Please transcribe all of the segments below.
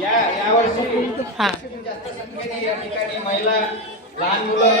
या यावर्षी हा. या ठिकाणी महिला लहान मुलं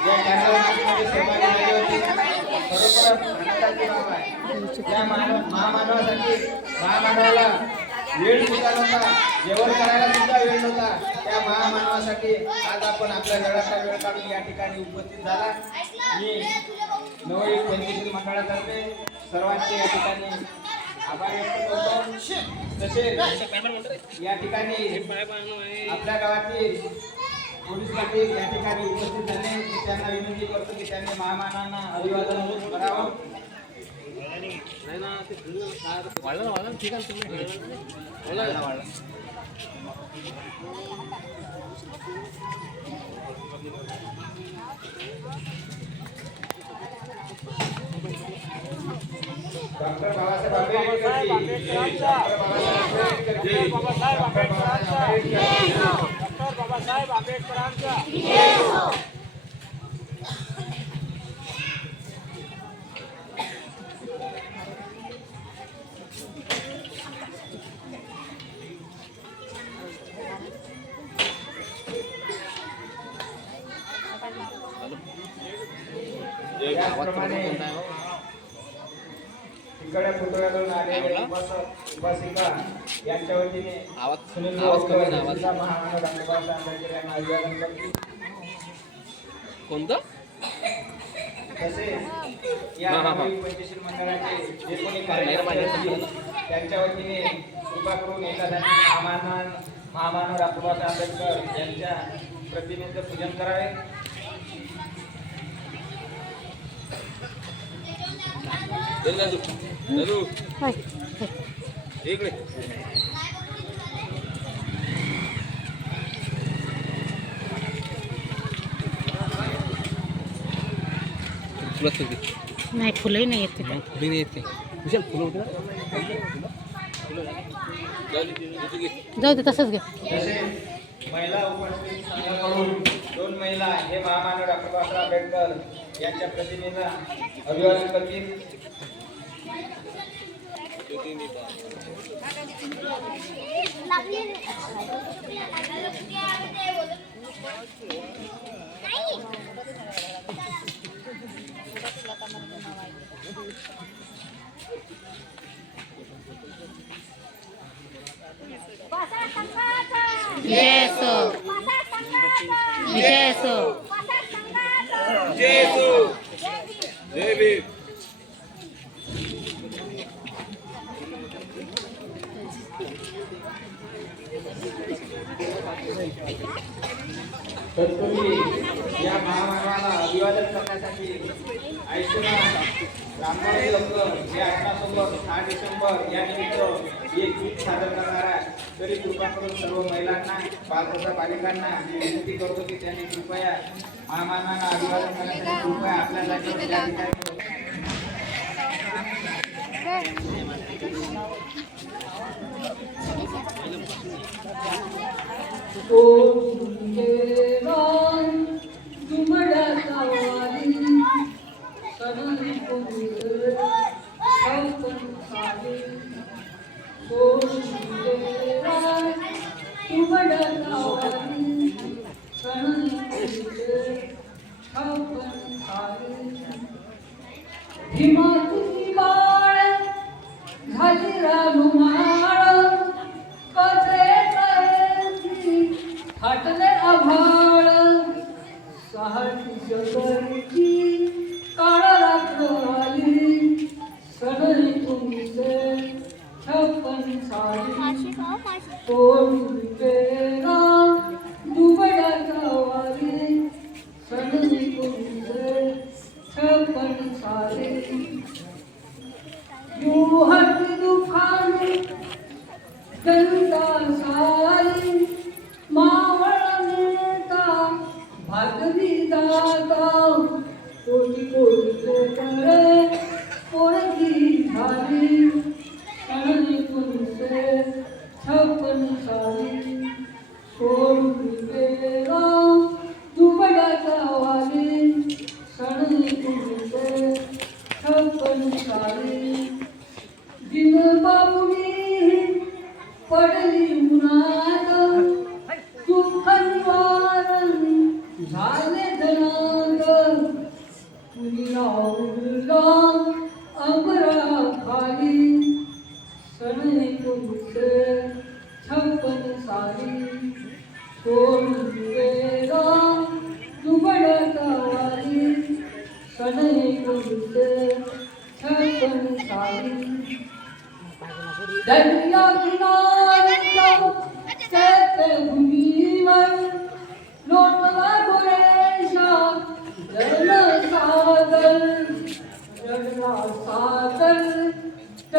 या सहभागी झाली होती मानव महामानवासाठी महामानवाला वेळ सुद्धा नव्हता जेवण करायला सुद्धा वेळ नव्हता त्या महामानवासाठी आज आपण आपल्या वेळाचा वेळ काढून या ठिकाणी उपस्थित झाला मी नवई पंचशील मंडळातर्फे सर्वांचे या ठिकाणी तसेच या ठिकाणी आपल्या गावातील पोलीस पाटील या ठिकाणी उपस्थित झाले. मी त्यांना विनंती करतो की त्यांनी महामानांना अभिवादन करावं doctor Babasaheb Ambedkar ji. Doctor Babasaheb Ambedkar ji. Doctor Babasaheb Ambedkar तिकडे आलेले उपासिका यांच्या वतीने सुनील महामानव डॉक्टर बाबासाहेब आंबेडकर यांना अभिवादन करतो. कोणतं? तसेच या. नवीन पंचशील मंडळाचे जे कोणी कार्यकर्ते असतील त्यांच्या वतीने कृपा करून महामानव डॉक्टर बाबासाहेब आंबेडकर यांच्या प्रतिमेचं पूजन करावे. नाही फुलंही नाही येत तिथे. फुली नाही येते विशाल फुलं होती जाऊ दे, इथे घे. जाऊ दे तसंच घे. महिला उपस्थित दोन महिला हे महामानव डॉक्टर बाबासाहेब आंबेडकर यांच्या प्रतिमेला अभिवादन करतील. विजय असो विजय असो जय असो. जय भीम तर तुम्ही या महामानवाला अभिवादन करण्यासाठी ऐकूना रामराजे लोक या अठरासोबत सहा डिसेंबर या निमित्त एक गीत सादर करणार आहे तरी कृपा करून सर्व महिलांना बालकसा बालिकांना मी विनंती करतो की त्यांनी कृपया महामानवाला अभिवादन करण्यासाठी कृपया आपल्या जागेवर या ठिकाणी Oh, yeah. कोण Orderly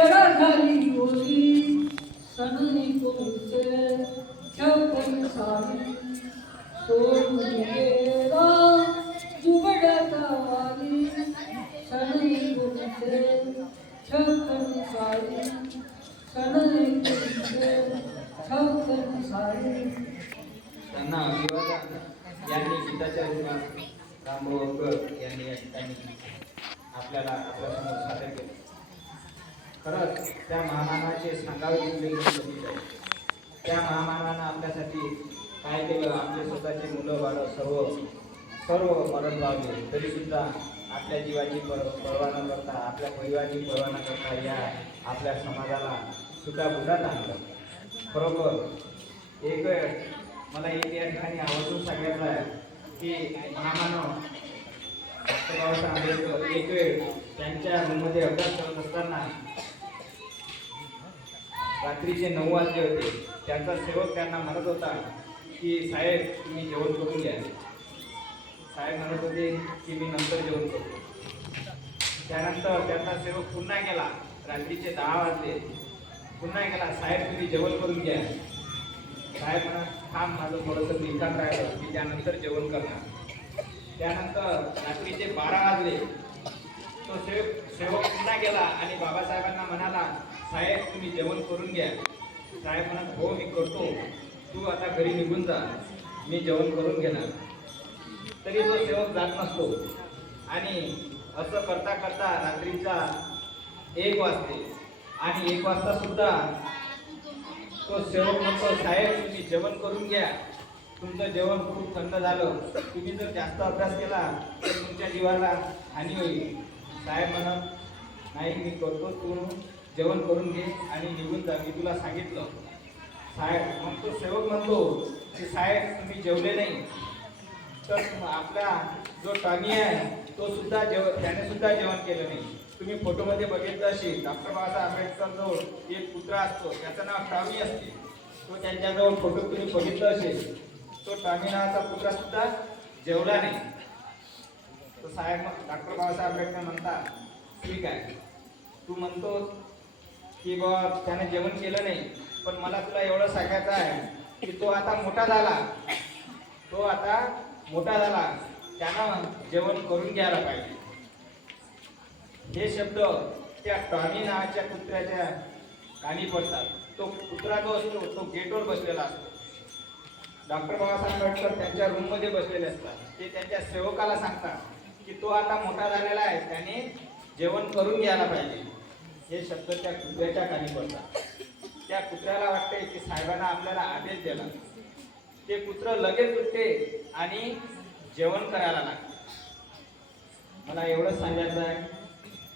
चढा झाली गोरी सन एकोणीसशे छप्पन साली. सोडून गेला जुबड्याचा वाली सन एकोणीसशे छप्पन साली. सन एकोणीसशे छप्पन साली. त्यांना अभिवादन. यांनी गीताच्या रूपात यांनी या ठिकाणी आपल्याला आपल्यासमोर सादर केलं. खरंच त्या महामानाचे सांगावे तिथले त्या महामानानं आपल्यासाठी काय केलं? आपले स्वतःचे मुलं बाळं सर्व सर्व मरण लावले तरीसुद्धा आपल्या जीवाची पर पर्वा न करता आपल्या परिवाराची पर्वा न करता या आपल्या समाजाला सुद्धा बुडात आणलं. बरोबर एक वेळ मला एक या ठिकाणी आवर्जून सांगायचं आहे की महामानव डॉक्टर बाबासाहेब आंबेडकर एक वेळ त्यांच्या रूममध्ये अभ्यास करत असताना रात्रीचे नऊ वाजले होते. त्यांचा सेवक त्यांना म्हणत होता की साहेब तुम्ही जेवण करून घ्या. साहेब म्हणत होते की मी नंतर जेवण करतो त्यानंतर त्यांचा सेवक पुन्हा गेला. रात्रीचे दहा वाजले. पुन्हा गेला साहेब तुम्ही जेवण करून घ्या. साहेब म्हणत थांब माझं थोडंसं लिखाण राहिलं की त्यानंतर जेवण करणार. त्यानंतर रात्रीचे बारा वाजले. तो सेवक सेवक पुन्हा गेला आणि बाबासाहेबांना म्हणाला साहेब तुम्ही जेवण करून घ्या. साहेब म्हणत हो मी करतो. तू आता घरी निघून जा. मी जेवण करून घेणार. तरी तो सेवक जात नसतो. आणि असं करता करता रात्रीचा एक वाजते. आणि एक वाजता सुद्धा तो सेवक म्हणतो साहेब तुम्ही जेवण करून घ्या. तुमचं जेवण खूप थंड झालं. तुम्ही जर जास्त अभ्यास केला तर तुमच्या जीवाला हानी होईल. साहेब म्हणत नाही मी करतो तू जेवण करून घे आणि निघून जा. मी तुला सांगितलं. साहेब मग तो सेवक म्हणतो की साहेब तुम्ही जेवले नाही. तर आपला जो टॉमी आहे तो सुद्धा जेव त्याने सुद्धा जेवण केलं नाही. तुम्ही फोटोमध्ये बघितलं असेल डॉक्टर बाबासाहेब आंबेडकरजवळ एक कुत्रा असतो त्याचं नाव टामी असते. तो त्यांच्याजवळ फोटो तुम्ही बघितलं असेल तो टामी नावाचा कुत्रा सुद्धा जेवला नाही. तो साहेब डॉक्टर बाबासाहेब आंबेडकर म्हणतात ठीक आहे. तू म्हणतो की बा त्याने जेवण केलं नाही पण मला तुला एवढं सांगायचं आहे की तो आता मोठा झाला. तो आता मोठा झाला. त्यानं जेवण करून घ्यायला पाहिजे. हे शब्द त्या टॉमी नावाच्या कुत्र्याच्या कानी पडतात. तो कुत्रा जो असतो तो गेटवर बसलेला असतो. डॉक्टर बाबासाहेब आंबेडकर त्यांच्या रूममध्ये बसलेले असतात. ते त्यांच्या सेवकाला सांगतात की तो आता मोठा झालेला आहे त्याने जेवण करून घ्यायला पाहिजे. हे शब्द त्या कुत्र्याच्या कानी पडतात त्या कुत्र्याला वाटते की साहेबांना आपल्याला आदेश दिला. ते कुत्र लगेच उठते आणि जेवण करायला लागते. मला एवढंच सांगायचं आहे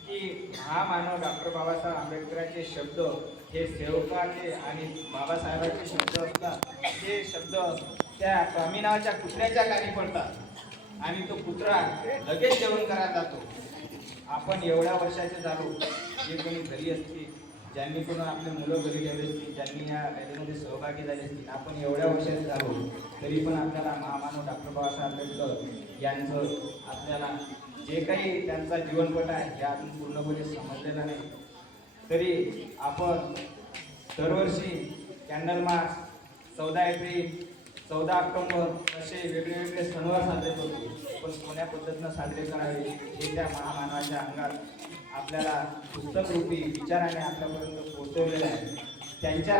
की महामानव डॉक्टर बाबासाहेब आंबेडकरांचे शब्द हे सेवकाचे आणि बाबासाहेबांचे शब्द असतात. हे शब्द त्या स्वामी नावाच्या कुत्र्याच्या कानी पडतात. आणि तो कुत्रा लगेच जेवण करायला जातो. आपण एवढ्या वर्षाचे झालो जे कोणी घरी असतील ज्यांनी कोण आपले मुलं घरी गेले असतील ज्यांनी या रॅलीमध्ये सहभागी झाले असतील आपण एवढ्या वर्षाचे झालो तरी पण आपल्याला महामानव डॉक्टर बाबासाहेब आंबेडकर यांचं आपल्याला जे काही त्यांचा जीवनपट आहे हे अजून पूर्णपणे समजलेलं नाही. तरी आपण दरवर्षी कॅन्डल मार्च चौदा एप्रिल चौदा ऑक्टोबर असे वेगळे वेगळे सणवार साजरे करतो. पण कोण्या पद्धतीनं साजरे करावे हे त्या महामानवाच्या अंगात आपल्याला पुस्तकरूपी विचाराने आपल्यापर्यंत पोहोचवलेलं आहे. त्यांच्या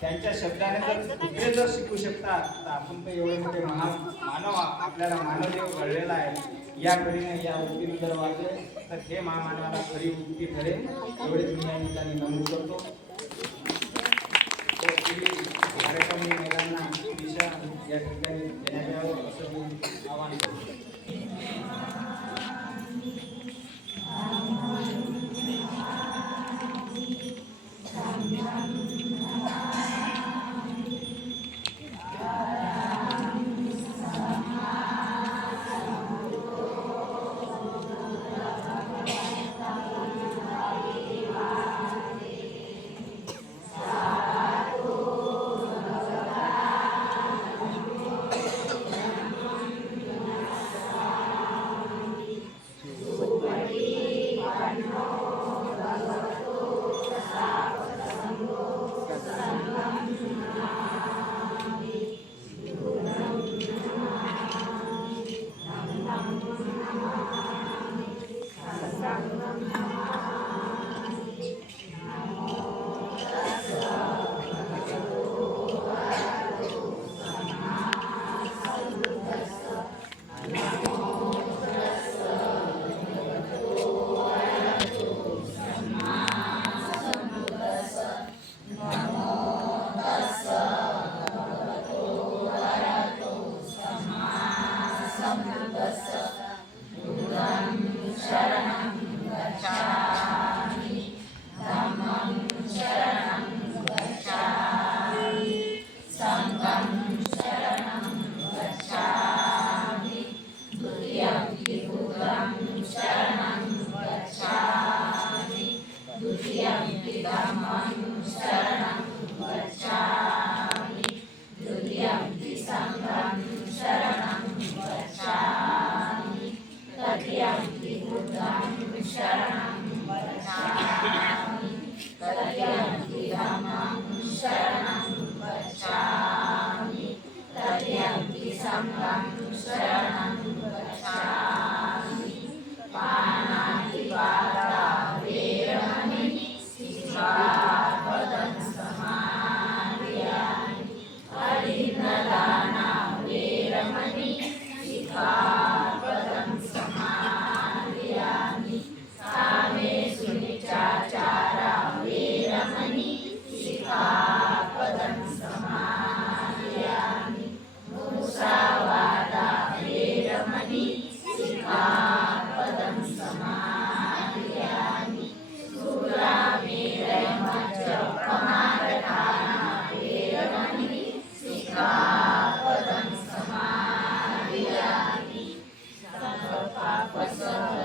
त्यांच्या शब्दाने जर कुठे जर शिकू शकतात तर आपण तर एवढे मोठे महा मानव आपल्याला मानवदेव घडलेला आहे. या करीने या उक्तीने जर वागले तर हे महामानवाला खरी उक्ती ठरेल. एवढेच मी या ठिकाणी नमूद करतो. Yes.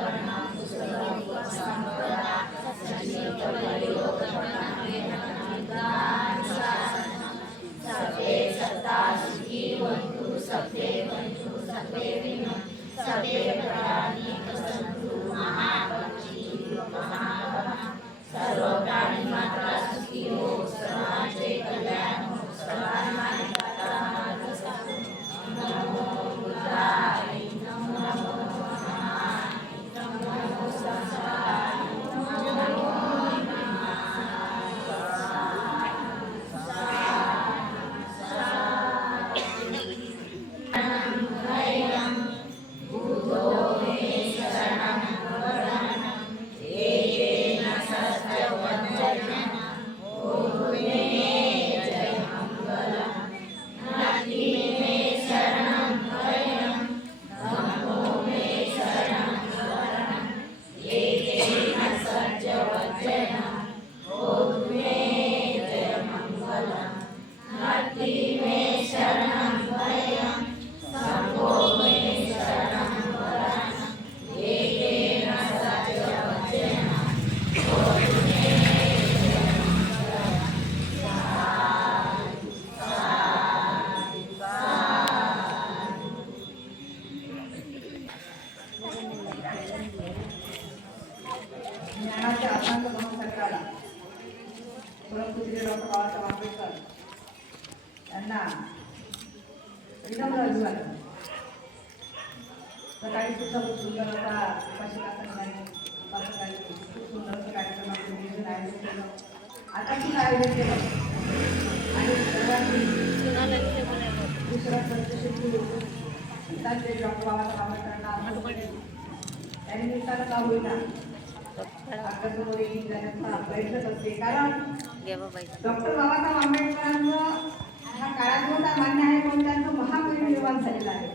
मान्य आहे पण त्यांचं महापरिण निर्माण झालेलं आहे.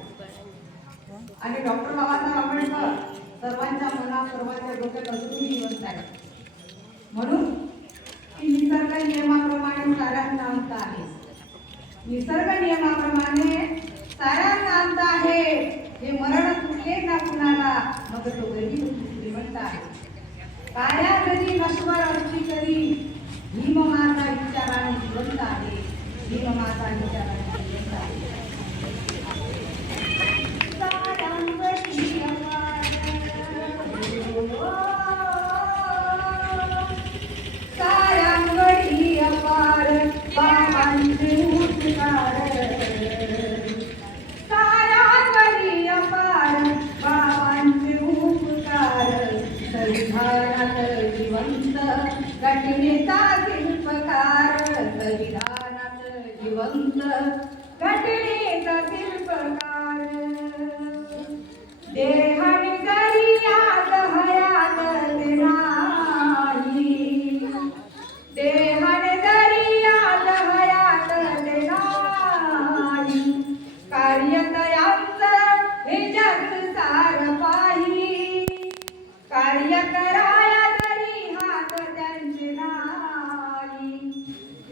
आणि डॉक्टर बाबासाहेब आंबेडकर सर्वांच्या मनात सर्वांच्या डोक्यात अजूनही जिवंत आहे म्हणून की निसर्ग नियमाप्रमाणे साऱ्यांना अंत आहे. निसर्ग नियमाप्रमाणे साऱ्यांना अंत आहे. हे मरण कुठले ना कुणाला मग तो गरीब श्रीमंत आहे. काळ्या कधी नश्वर असली कधी भीम विचाराने जिवंत आहे. भीममाता विचाराने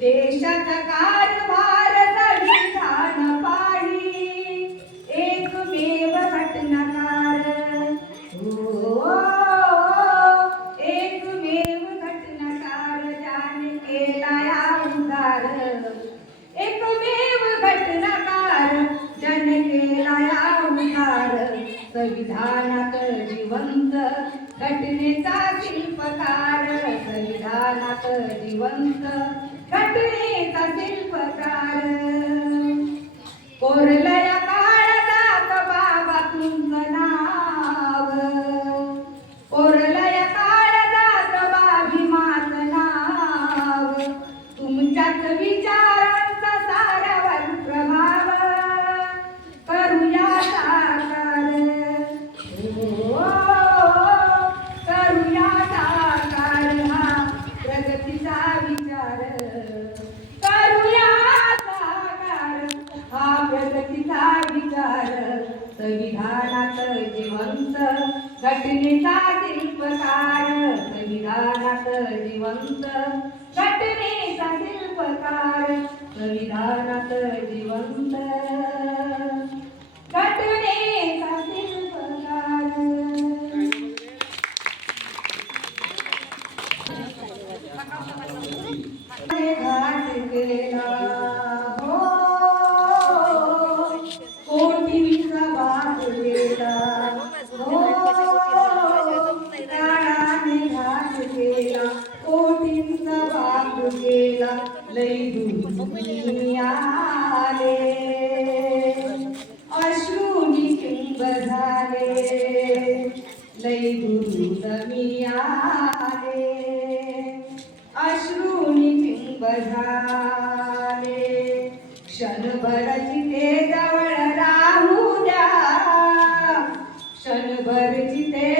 Deixa atacar Thank you. Glory to you.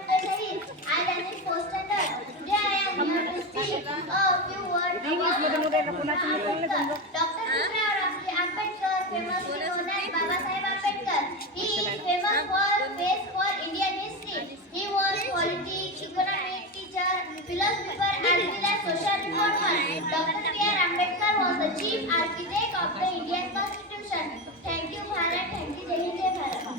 Dr. B.R. Ambedkar was the chief architect of the Indian Constitution. Thank you, Bharat. Thank you, Jai Hind, Bharat.